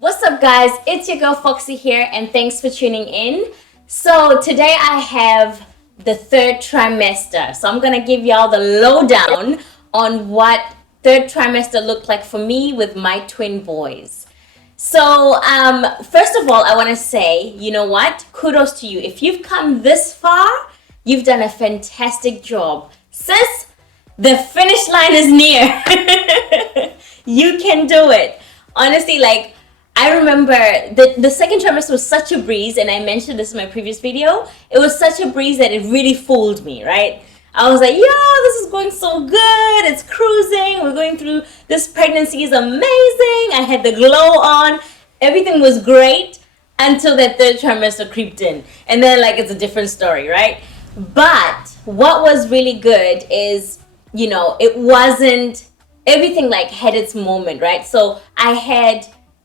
What's up, guys? It's your girl Foxy here, and thanks for tuning in. So today I have the third trimester. So I'm gonna give y'all the lowdown on what third trimester looked like for me with my twin boys. So first of all, I want to say, you know what? Kudos to you. If you've come this far, you've done a fantastic job, sis. The finish line is near. You can do it. Honestly, like, I remember the second trimester was such a breeze, and I mentioned this in my previous video. It was such a breeze that it really fooled me, right? I was like, yo, this is going so good. It's cruising. We're going through this pregnancy is amazing. I had the glow on. Everything was great until that third trimester creeped in. And then, like, it's a different story, right? But what was really good is, you know, it wasn't everything like had its moment, right? So I had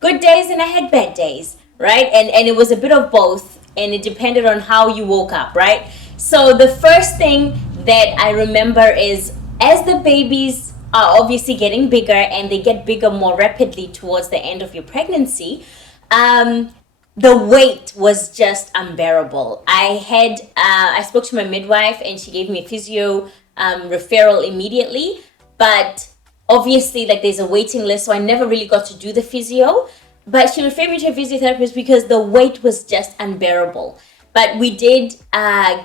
good days and I had bad days, right? And it was a bit of both, and it depended on how you woke up, right? So the first thing that I remember is, as the babies are obviously getting bigger and they get bigger more rapidly towards the end of your pregnancy, the weight was just unbearable. I spoke to my midwife and she gave me a physio referral immediately, but obviously, like, there's a waiting list, so I never really got to do the physio. But she referred me to a physiotherapist because the weight was just unbearable. But we did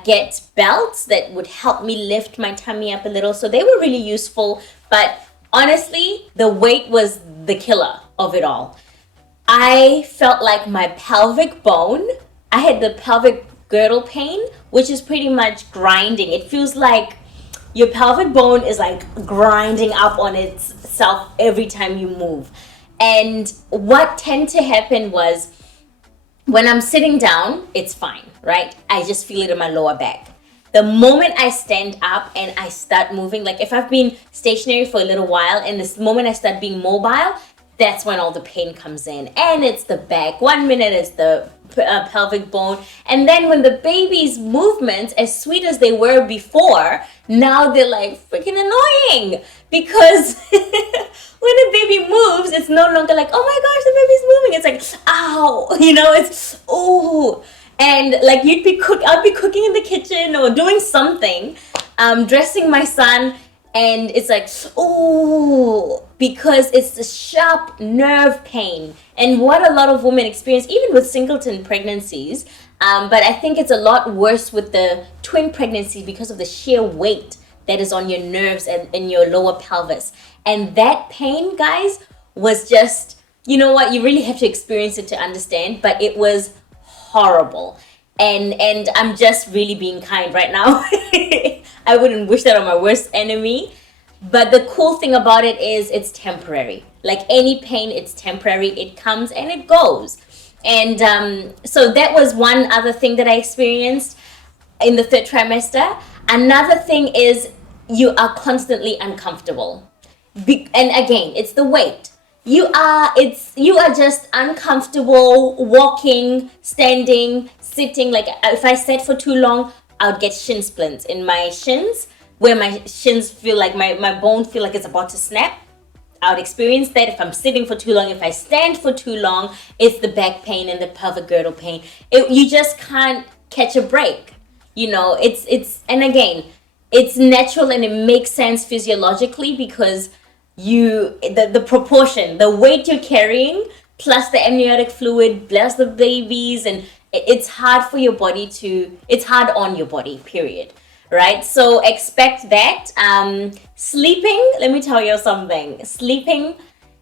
get belts that would help me lift my tummy up a little, so they were really useful. But honestly, the weight was the killer of it all. I felt like my pelvic bone, I had the pelvic girdle pain, which is pretty much grinding. It feels like your pelvic bone is like grinding up on itself every time you move. And what tend to happen was, when I'm sitting down, it's fine, right? I just feel it in my lower back. The moment I stand up and I start moving, like if I've been stationary for a little while, and this moment I start being mobile, that's when all the pain comes in. And it's the back. 1 minute it's the pelvic bone. And then when the baby's movements, as sweet as they were before, now they're like freaking annoying. Because when a baby moves, it's no longer like, oh my gosh, the baby's moving. It's like, ow, you know, it's, ooh. And like I'd be cooking in the kitchen or doing something, dressing my son, and it's like, ooh, because it's the sharp nerve pain. And what a lot of women experience, even with singleton pregnancies, but I think it's a lot worse with the twin pregnancy because of the sheer weight that is on your nerves and in your lower pelvis. And that pain, guys, was just, you know what, you really have to experience it to understand, but it was horrible. And I'm just really being kind right now. I wouldn't wish that on my worst enemy. But the cool thing about it is it's temporary. Like any pain, it's temporary. It comes and it goes. And so that was one other thing that I experienced in the third trimester. Another thing is you are constantly uncomfortable. And again, it's the weight. You are just uncomfortable walking, standing, sitting. Like if I sat for too long, I would get shin splints in my shins, where my shins feel like my bone feel like it's about to snap. I would experience that if I'm sitting for too long. If I stand for too long, it's the back pain and the pelvic girdle pain. You just can't catch a break. You know, it's and again, it's natural and it makes sense physiologically because the proportion, the weight you're carrying, plus the amniotic fluid, plus the babies, and it's hard for your body it's hard on your body, period. Right? So expect that. Sleeping, let me tell you something. Sleeping,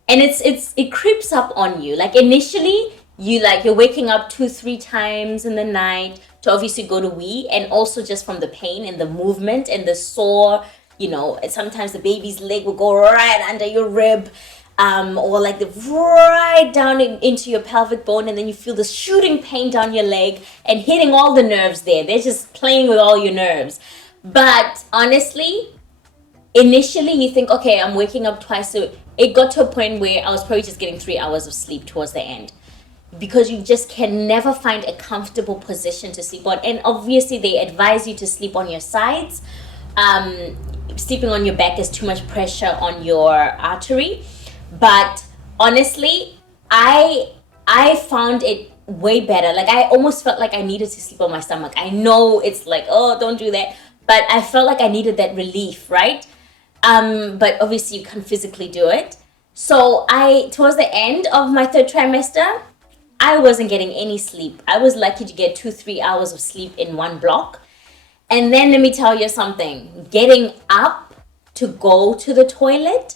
and it creeps up on you. Like initially, you're waking up 2-3 times in the night to obviously go to wee, and also just from the pain and the movement and the sore. You know, sometimes the baby's leg will go right under your rib, or like right down into your pelvic bone, and then you feel the shooting pain down your leg and hitting all the nerves there. They're just playing with all your nerves. But honestly, initially you think, okay, I'm waking up twice. So it got to a point where I was probably just getting 3 hours of sleep towards the end, because you just can never find a comfortable position to sleep on. And obviously they advise you to sleep on your sides. Sleeping on your back is too much pressure on your artery. But honestly, I I found it way better. Like, I almost felt like I needed to sleep on my stomach. I know it's like, oh, don't do that. But I felt like I needed that relief, right? But obviously you can't physically do it. So towards the end of my third trimester, I wasn't getting any sleep. I was lucky to get 2-3 hours of sleep in one block. And then let me tell you something. Getting up to go to the toilet,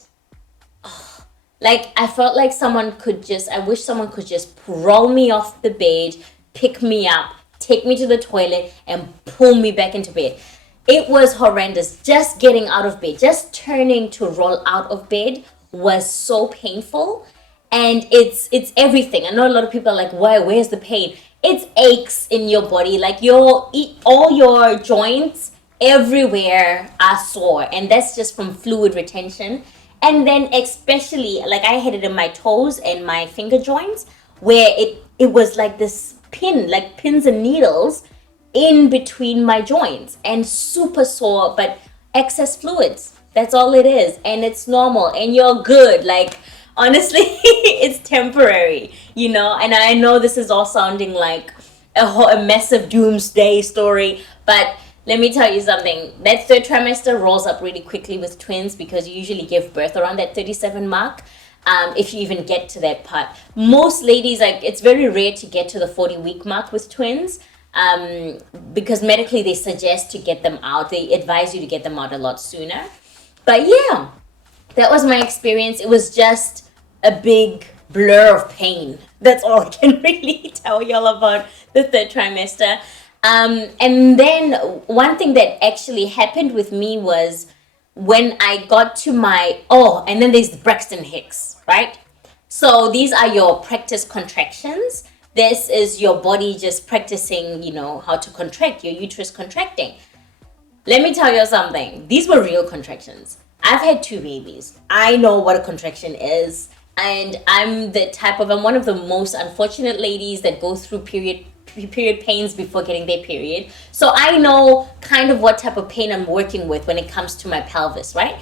like, I felt like I wish someone could just roll me off the bed, pick me up, take me to the toilet, and pull me back into bed. It was horrendous. Just getting out of bed, just turning to roll out of bed was so painful. And it's everything. I know a lot of people are like, where's the pain? It's aches in your body. Like, all your joints everywhere are sore. And that's just from fluid retention. And then especially, like, I had it in my toes and my finger joints, where it was like this like pins and needles in between my joints, and super sore, but excess fluids. That's all it is. And it's normal, and you're good. Like, honestly, it's temporary, and I know this is all sounding like a massive doomsday story, but let me tell you something. That third trimester rolls up really quickly with twins, because you usually give birth around that 37 mark, if you even get to that part. Most ladies, like, it's very rare to get to the 40-week mark with twins, because medically they suggest to get them out. They advise you to get them out a lot sooner. But yeah, that was my experience. It was just a big blur of pain. That's all I can really tell y'all about the third trimester. And then one thing that actually happened with me was when I got to and then there's the Braxton Hicks, right? So these are your practice contractions. This is your body just practicing, how to contract, your uterus contracting. Let me tell you something. These were real contractions. I've had 2 babies. I know what a contraction is. And I'm one of the most unfortunate ladies that go through period pains before getting their period. So I know kind of what type of pain I'm working with when it comes to my pelvis, right?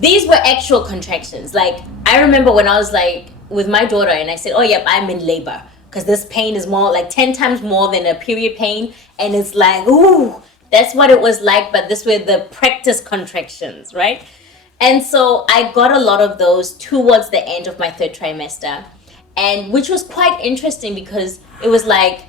These were actual contractions. Like, I remember when I was like with my daughter and I said, oh, yep, I'm in labor, because this pain is more like 10 times more than a period pain. And it's like, ooh, that's what it was like. But this were the practice contractions, right? And so I got a lot of those towards the end of my third trimester, and which was quite interesting, because it was like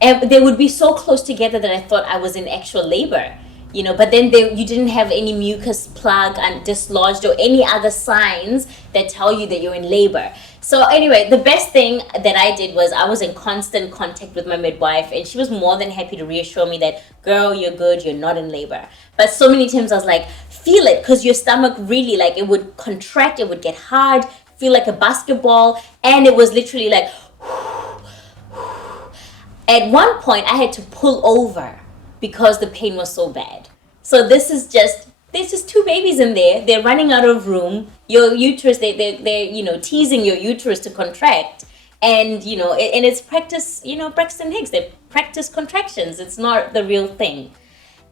they would be so close together that I thought I was in actual labor, but then you didn't have any mucus plug and dislodged or any other signs that tell you that you're in labor. So anyway, the best thing that I did was I was in constant contact with my midwife, and she was more than happy to reassure me that, girl, you're good, you're not in labor. But so many times I was like, feel it, because your stomach really, like, it would contract, it would get hard, feel like a basketball, and it was literally like, at one point I had to pull over because the pain was so bad. So there's just 2 babies in there. They're running out of room. Your uterus, they're teasing your uterus to contract. And, and it's practice, Braxton Hicks, they practice contractions. It's not the real thing.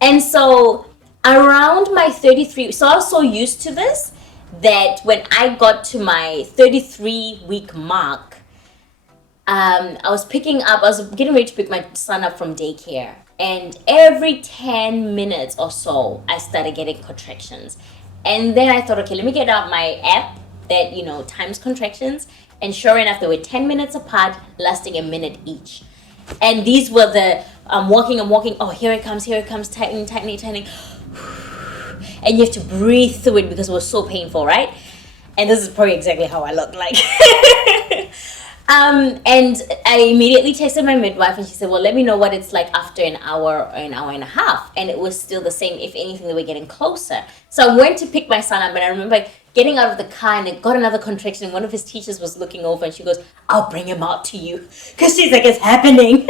And so around my 33, so I was so used to this that when I got to my 33-week mark, I was getting ready to pick my son up from daycare. And every 10 minutes or so, I started getting contractions. And then I thought, okay, let me get out my app that, times contractions. And sure enough, they were 10 minutes apart, lasting a minute each. And these were I'm walking, oh, here it comes, tightening. And you have to breathe through it because it was so painful, right? And this is probably exactly how I look like. And I immediately texted my midwife, and she said, well, let me know what it's like after an hour or an hour and a half. And it was still the same. If anything, they were getting closer. So I went to pick my son up, and I remember getting out of the car, and it got another contraction. One of his teachers was looking over, and she goes, I'll bring him out to you. Because she's like, it's happening.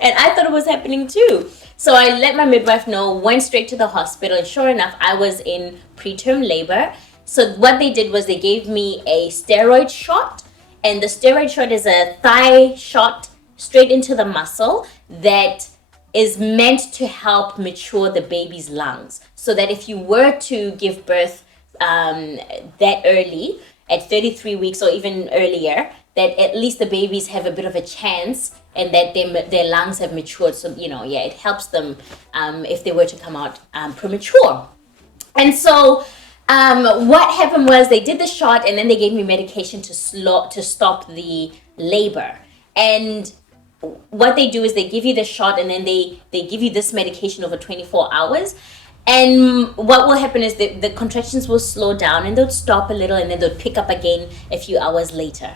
And I thought it was happening too. So I let my midwife know, went straight to the hospital, and sure enough, I was in preterm labor. So what they did was they gave me a steroid shot. And the steroid shot is a thigh shot straight into the muscle that is meant to help mature the baby's lungs. So that if you were to give birth that early, at 33 weeks or even earlier, that at least the babies have a bit of a chance and that their lungs have matured. So, yeah, it helps them if they were to come out premature. And so what happened was they did the shot and then they gave me medication to stop the labor. And what they do is they give you the shot and then they give you this medication over 24 hours. And what will happen is the contractions will slow down and they'll stop a little and then they'll pick up again a few hours later.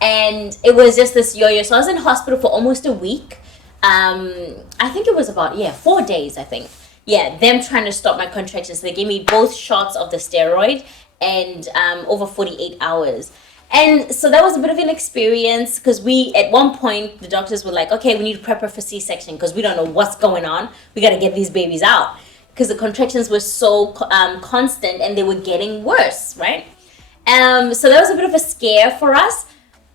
And it was just this yo-yo. So I was in hospital for almost a week. I think it was about 4 days, I think. Yeah, them trying to stop my contractions. So they gave me both shots of the steroid and over 48 hours. And so that was a bit of an experience because at one point, the doctors were like, okay, we need to prep her for C-section because we don't know what's going on. We got to get these babies out because the contractions were so constant and they were getting worse, right? So that was a bit of a scare for us.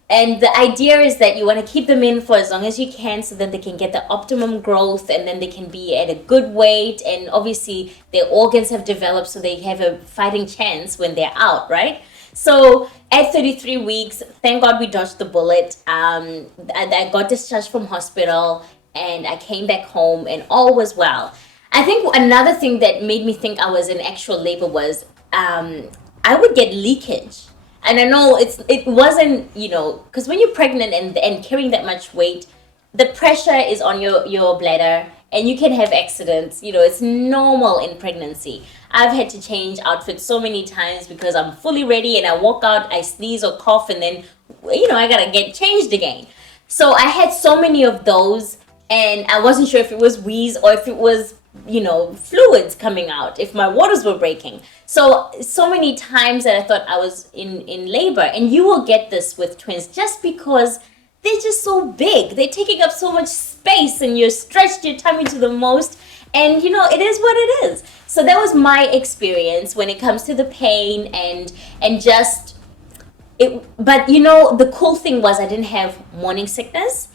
And the idea is that you want to keep them in for as long as you can so that they can get the optimum growth and then they can be at a good weight. And obviously their organs have developed so they have a fighting chance when they're out, right? So at 33 weeks, thank God we dodged the bullet. I got discharged from hospital and I came back home and all was well. I think another thing that made me think I was in actual labor was I would get leakage. And I know it wasn't, because when you're pregnant and carrying that much weight, the pressure is on your bladder and you can have accidents. It's normal in pregnancy. I've had to change outfits so many times because I'm fully ready and I walk out, I sneeze or cough and then, I gotta get changed again. So I had so many of those and I wasn't sure if it was wheeze or if it was, fluids coming out, if my waters were breaking. So many times that I thought I was in labor. And you will get this with twins just because they're just so big. They're taking up so much space and you're stretched your tummy to the most. And, it is what it is. So that was my experience when it comes to the pain and just it. But, the cool thing was I didn't have morning sickness.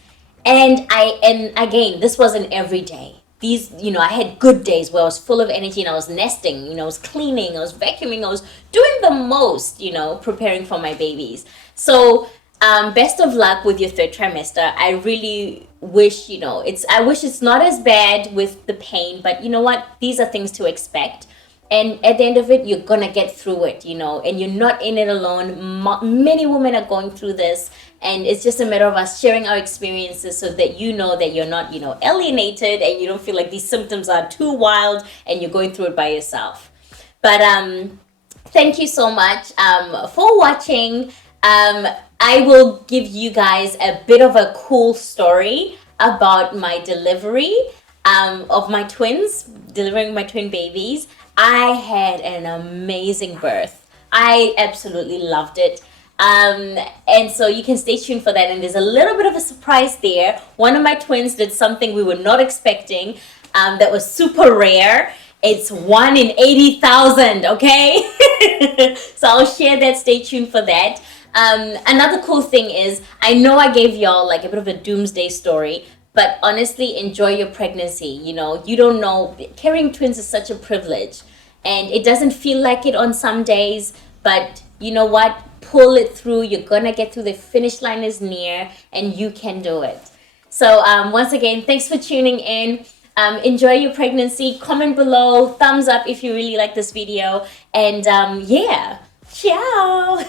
And again, this wasn't every day. These, I had good days where I was full of energy and I was nesting, I was cleaning, I was vacuuming, I was doing the most, preparing for my babies. So best of luck with your third trimester. I really wish, I wish it's not as bad with the pain, but you know what? These are things to expect. And at the end of it, you're going to get through it, and you're not in it alone. Many women are going through this. And it's just a matter of us sharing our experiences so that you know that you're not, alienated and you don't feel like these symptoms are too wild and you're going through it by yourself. But thank you so much for watching. I will give you guys a bit of a cool story about my delivery of my twins, delivering my twin babies. I had an amazing birth. I absolutely loved it. And so you can stay tuned for that. And there's a little bit of a surprise there. One of my twins did something we were not expecting that was super rare. It's 1 in 80,000, okay? So I'll share that. Stay tuned for that. Another cool thing is, I know I gave y'all like a bit of a doomsday story, but honestly, enjoy your pregnancy. You don't know. Carrying twins is such a privilege. And it doesn't feel like it on some days, but you know what? Pull it through. You're gonna get through. The finish line is near and you can do it. So once again, thanks for tuning in. Enjoy your pregnancy. Comment below, thumbs up if you really like this video, and yeah, ciao.